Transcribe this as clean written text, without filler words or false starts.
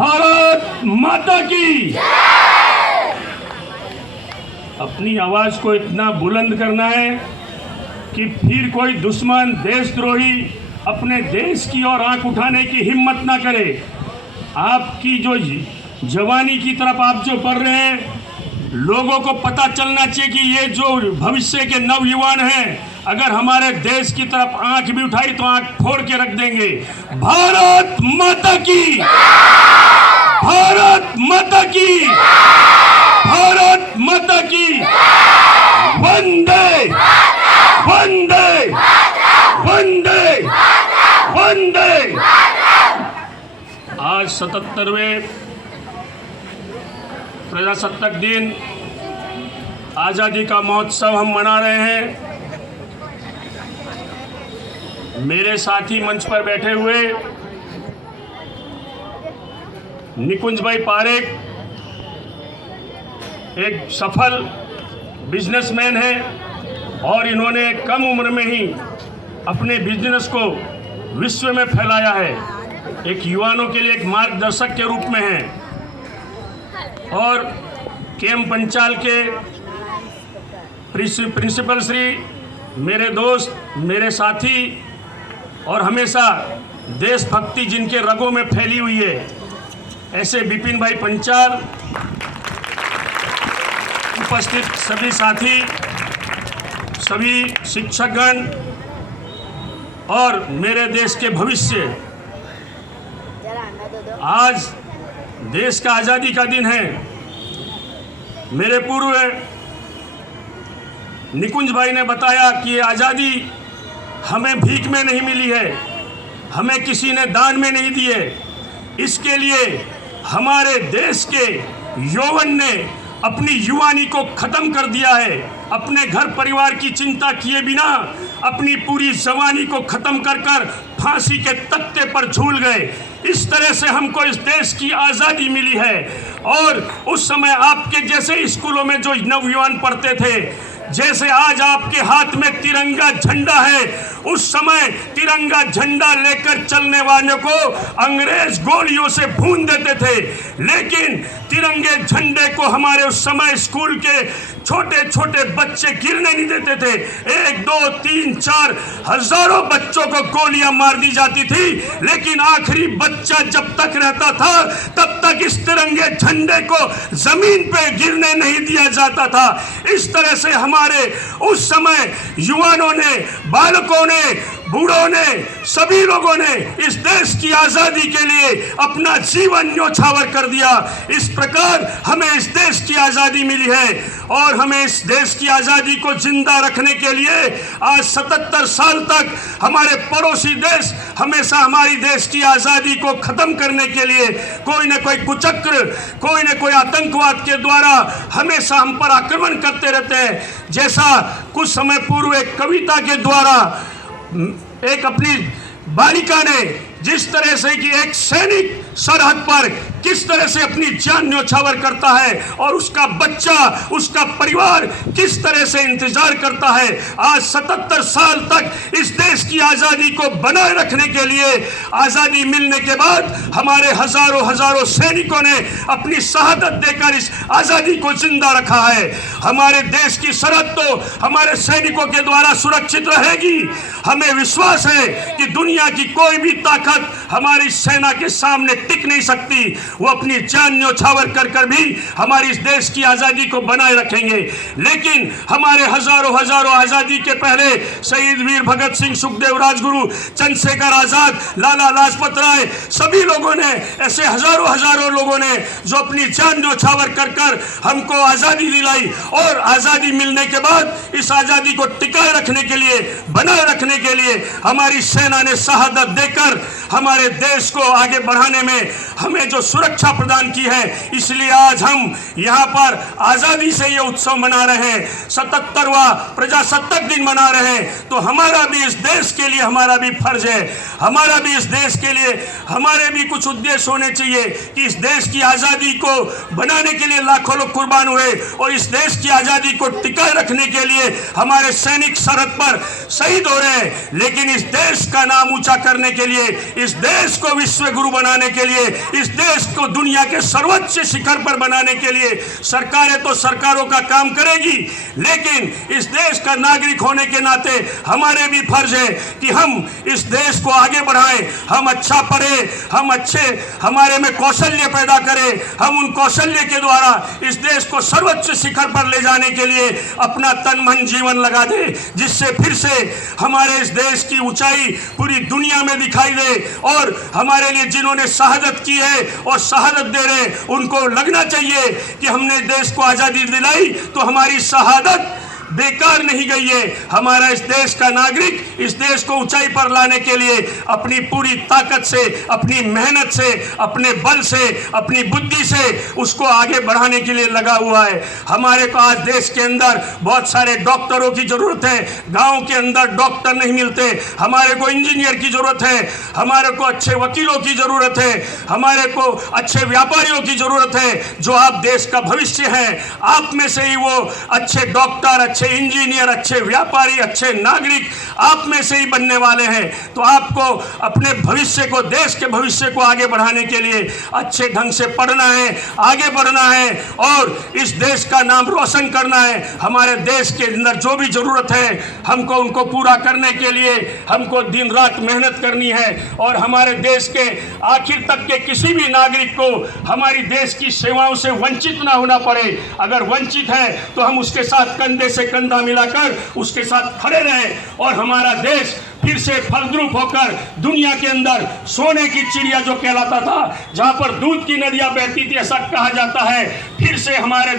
भारत माता की। अपनी आवाज को इतना बुलंद करना है कि फिर कोई दुश्मन देशद्रोही अपने देश की ओर आंख उठाने की हिम्मत ना करे। आपकी जो जवानी की तरफ आप जो बढ़ रहे हैं, लोगों को पता चलना चाहिए कि ये जो भविष्य के नवयुवान हैं, अगर हमारे देश की तरफ आंख भी उठाई तो आंख फोड़ के रख देंगे। भारत माता की, भारत माता की, भारत माता की। वंदे वंदे वंदे वंदे। आज 77वें प्रजासत्ताक दिन आज़ादी का महोत्सव हम मना रहे हैं। मेरे साथी मंच पर बैठे हुए निकुंज भाई पारेख एक सफल बिजनेसमैन है और इन्होंने कम उम्र में ही अपने बिजनेस को विश्व में फैलाया है। एक युवाओं के लिए एक मार्गदर्शक के रूप में है और केएम पंचाल के प्रिंसिपल श्री, मेरे दोस्त, मेरे साथी और हमेशा देशभक्ति जिनके रगों में फैली हुई है, ऐसे विपिन भाई पंचाल, उपस्थित सभी साथी, सभी शिक्षकगण और मेरे देश के भविष्य। आज देश का आज़ादी का दिन है। मेरे पूर्व निकुंज भाई ने बताया कि ये आज़ादी हमें भीख में नहीं मिली है, हमें किसी ने दान में नहीं दी है। इसके लिए हमारे देश के यौवन ने अपनी युवानी को ख़त्म कर दिया है। अपने घर परिवार की चिंता किए बिना अपनी पूरी जवानी को ख़त्म कर कर फांसी के तख्ते पर झूल गए। इस तरह से हमको इस देश की आज़ादी मिली है। और उस समय आपके जैसे स्कूलों में जो नवयुवान पढ़ते थे, जैसे आज आपके हाथ में तिरंगा झंडा है, उस समय तिरंगा झंडा लेकर चलने वालों को अंग्रेज गोलियों से भून देते थे, लेकिन तिरंगे झंडे को हमारे उस समय स्कूल के छोटे छोटे बच्चे गिरने नहीं देते थे। 1, 2, 3, 4 हजारों बच्चों को गोलियां मार दी जाती थी, लेकिन आखिरी बच्चा जब तक रहता था तब तक इस तिरंगे झंडे को जमीन पे गिरने नहीं दिया जाता था। इस तरह से हमारे उस समय युवाओं ने, बालकों ने, बूढ़ों ने, सभी लोगों ने इस देश की आज़ादी के लिए अपना जीवन न्योछावर कर दिया। इस प्रकार हमें इस देश की आज़ादी मिली है और हमें इस देश की आज़ादी को जिंदा रखने के लिए आज 77 साल तक हमारे पड़ोसी देश हमेशा हमारी देश की आज़ादी को ख़त्म करने के लिए कोई न कोई कुचक्र, कोई न कोई आतंकवाद के द्वारा हमेशा हम पर आक्रमण करते रहते हैं। जैसा कुछ समय पूर्व एक कविता के द्वारा एक अपनी बालिका ने जिस तरह से कि एक सैनिक सरहद पर किस तरह से अपनी जान न्योछावर करता है और उसका बच्चा, उसका परिवार किस तरह से इंतजार करता है। आज 77 साल तक इस देश की आज़ादी को बनाए रखने के लिए, आज़ादी मिलने के बाद हमारे हजारों हजारों सैनिकों ने अपनी शहादत देकर इस आज़ादी को जिंदा रखा है। हमारे देश की सरहद तो हमारे सैनिकों के द्वारा सुरक्षित रहेगी। हमें विश्वास है कि दुनिया की कोई भी ताकत हमारी सेना के सामने टिक नहीं सकती। वो अपनी जान न्योछावर कर कर भी हमारी इस देश की आज़ादी को बनाए रखेंगे। लेकिन हमारे हजारों हजारों आज़ादी के पहले शहीद वीर भगत सिंह, सुखदेव, राजगुरु, चंद्रशेखर आज़ाद, लाला लाजपत राय, सभी लोगों ने, ऐसे हजारों हजारों लोगों ने जो अपनी जान न्योछावर कर कर हमको आज़ादी दिलाई और आज़ादी मिलने के बाद इस आज़ादी को टिकाए रखने के लिए, बनाए रखने के लिए हमारी सेना ने शहादत देकर हमारे देश को आगे बढ़ाने में हमें जो सुरक्षा प्रदान की है। इसलिए आज हम यहाँ पर आज़ादी से ये उत्सव मना रहे हैं, 77वां प्रजासत्ताक दिन मना रहे हैं। तो हमारा भी इस देश के लिए हमारा भी फर्ज है, हमारा भी इस देश के लिए हमारे भी कुछ उद्देश्य होने चाहिए कि इस देश की आज़ादी को बनाने के लिए लाखों लोग कुर्बान हुए और इस देश की आज़ादी को टिकाए रखने के लिए हमारे सैनिक सरहद पर शहीद हो रहे हैं। लेकिन इस देश का नाम ऊंचा करने के लिए, इस देश को विश्व गुरु बनाने के लिए इस देश को दुनिया के सर्वोच्च शिखर पर बनाने के लिए सरकारें तो सरकारों का काम करेगी, लेकिन इस देश का नागरिक होने के नाते हमारे भी फर्ज है कि हम इस देश को आगे बढ़ाएं, हम अच्छा पढ़े, हम अच्छे हमारे में कौशल्य पैदा करें, हम उन कौशल्य के द्वारा इस देश को सर्वोच्च शिखर पर ले जाने के लिए अपना तन मन जीवन लगा दे, जिससे फिर से हमारे इस देश की ऊंचाई पूरी दुनिया में दिखाई दे। और हमारे लिए जिन्होंने शहादत की है और शहादत दे रहे, उनको लगना चाहिए कि हमने देश को आज़ादी दिलाई तो हमारी शहादत बेकार नहीं गई है। हमारा इस देश का नागरिक इस देश को ऊंचाई पर लाने के लिए अपनी पूरी ताकत से, अपनी मेहनत से, अपने बल से, अपनी बुद्धि से उसको आगे बढ़ाने के लिए लगा हुआ है। हमारे को आज देश के अंदर बहुत सारे डॉक्टरों की ज़रूरत है, गांव के अंदर डॉक्टर नहीं मिलते, हमारे को इंजीनियर की ज़रूरत है, हमारे को अच्छे वकीलों की ज़रूरत है, हमारे को अच्छे व्यापारियों की ज़रूरत है, जो आप देश का भविष्य हैं। आप में से ही वो अच्छे डॉक्टर, अच्छे इंजीनियर, अच्छे व्यापारी, अच्छे नागरिक आप में से ही बनने वाले हैं। तो आपको अपने भविष्य को, देश के भविष्य को आगे बढ़ाने के लिए अच्छे ढंग से पढ़ना है, आगे बढ़ना है और इस देश का नाम रोशन करना है। हमारे देश के अंदर जो भी ज़रूरत है हमको उनको पूरा करने के लिए हमको दिन रात मेहनत करनी है और हमारे देश के आखिर तक के किसी भी नागरिक को हमारी देश की सेवाओं से वंचित ना होना पड़े। अगर वंचित है तो हम उसके साथ कंधे से कंधा मिलाकर उसके साथ खड़े रहें और हमारा देश फिर से फलद्रुप होकर दुनिया के अंदर सोने की चिड़िया जो कहलाता था, जहां पर दूध की नदियां बहती थी ऐसा कहा जाता है, फिर से हमारे